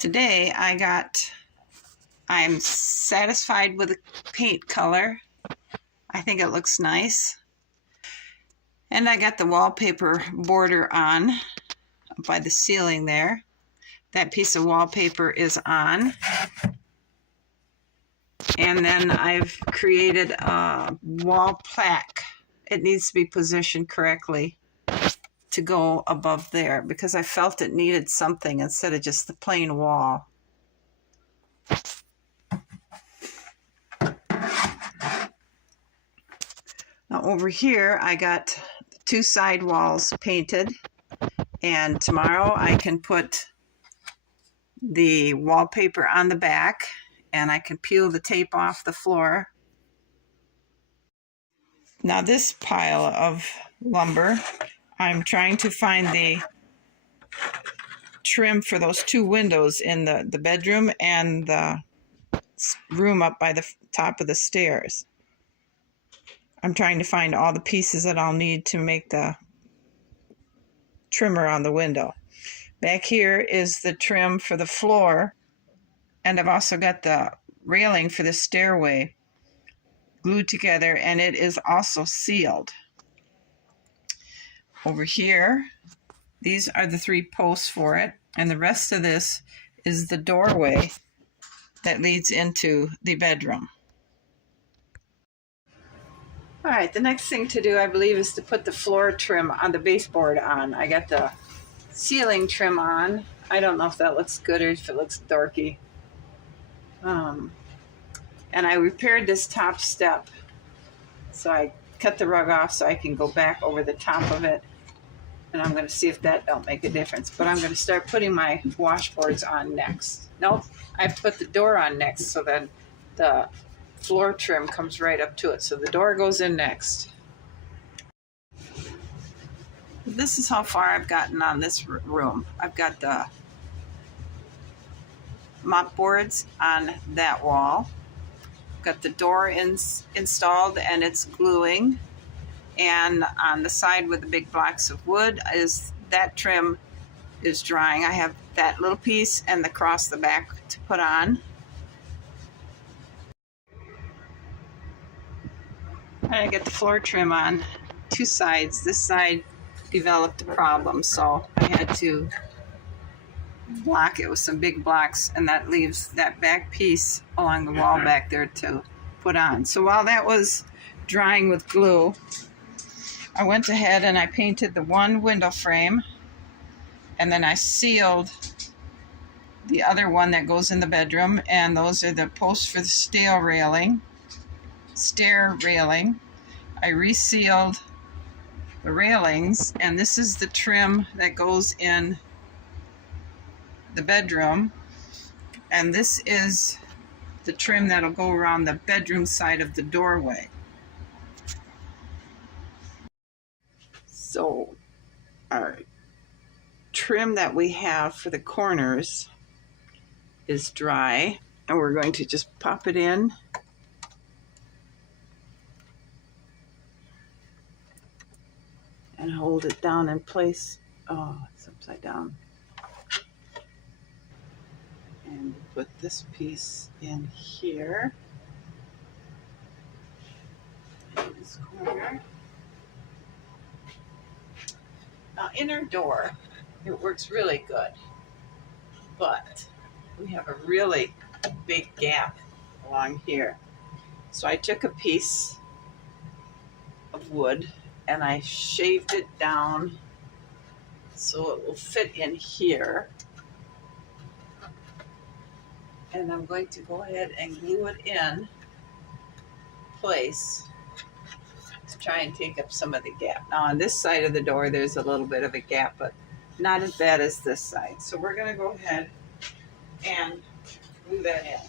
Today I'm satisfied with the paint color. I think it looks nice. And I got the wallpaper border on by the ceiling there. That piece of wallpaper is on. And then I've created a wall plaque. It needs to be positioned correctly to go above there because I felt it needed something instead of just the plain wall. Now over here, I got two side walls painted, and tomorrow I can put the wallpaper on the back and I can peel the tape off the floor. Now this pile of lumber, I'm trying to find the trim for those two windows in the bedroom and the room up by the top of the stairs. I'm trying to find all the pieces that I'll need to make the trimmer on the window. Back here is the trim for the floor, and I've also got the railing for the stairway glued together, and it is also sealed. Over here, these are the three posts for it, and the rest of this is the doorway that leads into the bedroom. All right, the next thing to do, I believe, is to put the floor trim on the baseboard on. I got the ceiling trim on. I don't know if that looks good or if it looks dorky. And I repaired this top step. So I cut the rug off so I can go back over the top of it. And I'm going to see if that don't make a difference. But I'm going to start putting my washboards on next. Nope, I put the door on next so then the floor trim comes right up to it. So the door goes in next. This is how far I've gotten on this room. I've got the mop boards on that wall. Got the door installed and it's gluing. And on the side with the big blocks of wood is that trim is drying. I have that little piece and the cross the back to put on. I get the floor trim on two sides. This side developed a problem, so I had to block it with some big blocks, and that leaves that back piece along the wall back there to put on. So while that was drying with glue, I went ahead and I painted the one window frame, and then I sealed the other one that goes in the bedroom, and those are the posts for the stair railing. I resealed the railings, and this is the trim that goes in the bedroom, and this is the trim that'll go around the bedroom side of the doorway. So our trim that we have for the corners is dry, and we're going to just pop it in. And hold it down in place. Oh, it's upside down. And put this piece in here. In this corner. Now, inner door, it works really good. But we have a really big gap along here. So I took a piece of wood and I shaved it down so it will fit in here. And I'm going to go ahead and glue it in place to try and take up some of the gap. Now on this side of the door, there's a little bit of a gap, but not as bad as this side. So we're gonna go ahead and glue that in.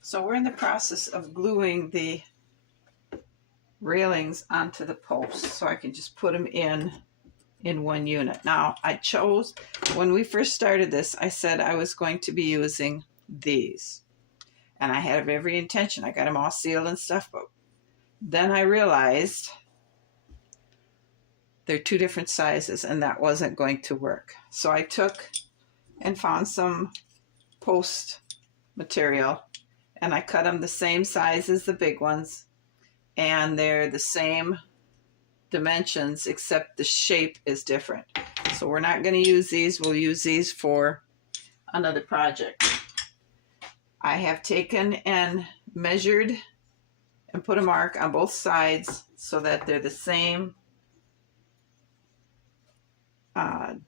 So we're in the process of gluing the railings onto the posts so I can just put them in one unit. Now, I chose, when we first started this, I said I was going to be using these. And I had every intention. I got them all sealed and stuff, but then I realized they're two different sizes and that wasn't going to work. So I took and found some post material and I cut them the same size as the big ones, and they're the same dimensions except the shape is different. So we're not going to use these. We'll use these for another project. I have taken and measured and put a mark on both sides so that they're the same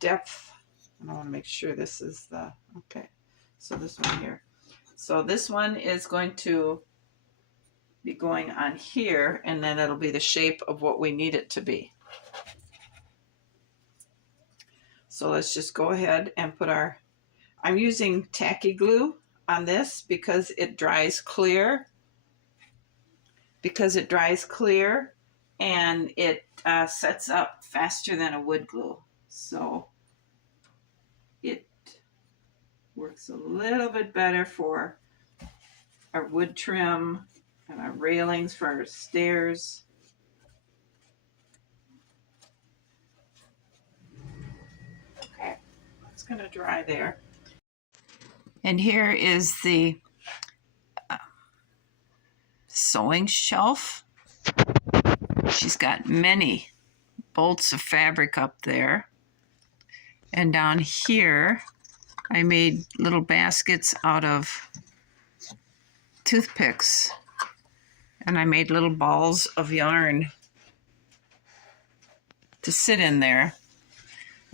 depth. And I want to make sure this is the, okay, so this one here. So this one is going to be going on here, and then it'll be the shape of what we need it to be. So let's just go ahead and put our, I'm using tacky glue on this because it dries clear. And it sets up faster than a wood glue. So it works a little bit better for our wood trim and our railings for our stairs. Okay, it's going to dry there. And here is the sewing shelf. She's got many bolts of fabric up there. And down here, I made little baskets out of toothpicks. And I made little balls of yarn to sit in there.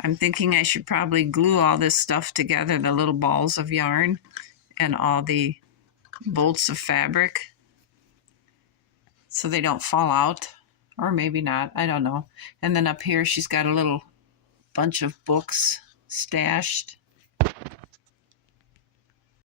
I'm thinking I should probably glue all this stuff together, the little balls of yarn and all the bolts of fabric, so they don't fall out, or maybe not, I don't know. And then up here she's got a little bunch of books stashed.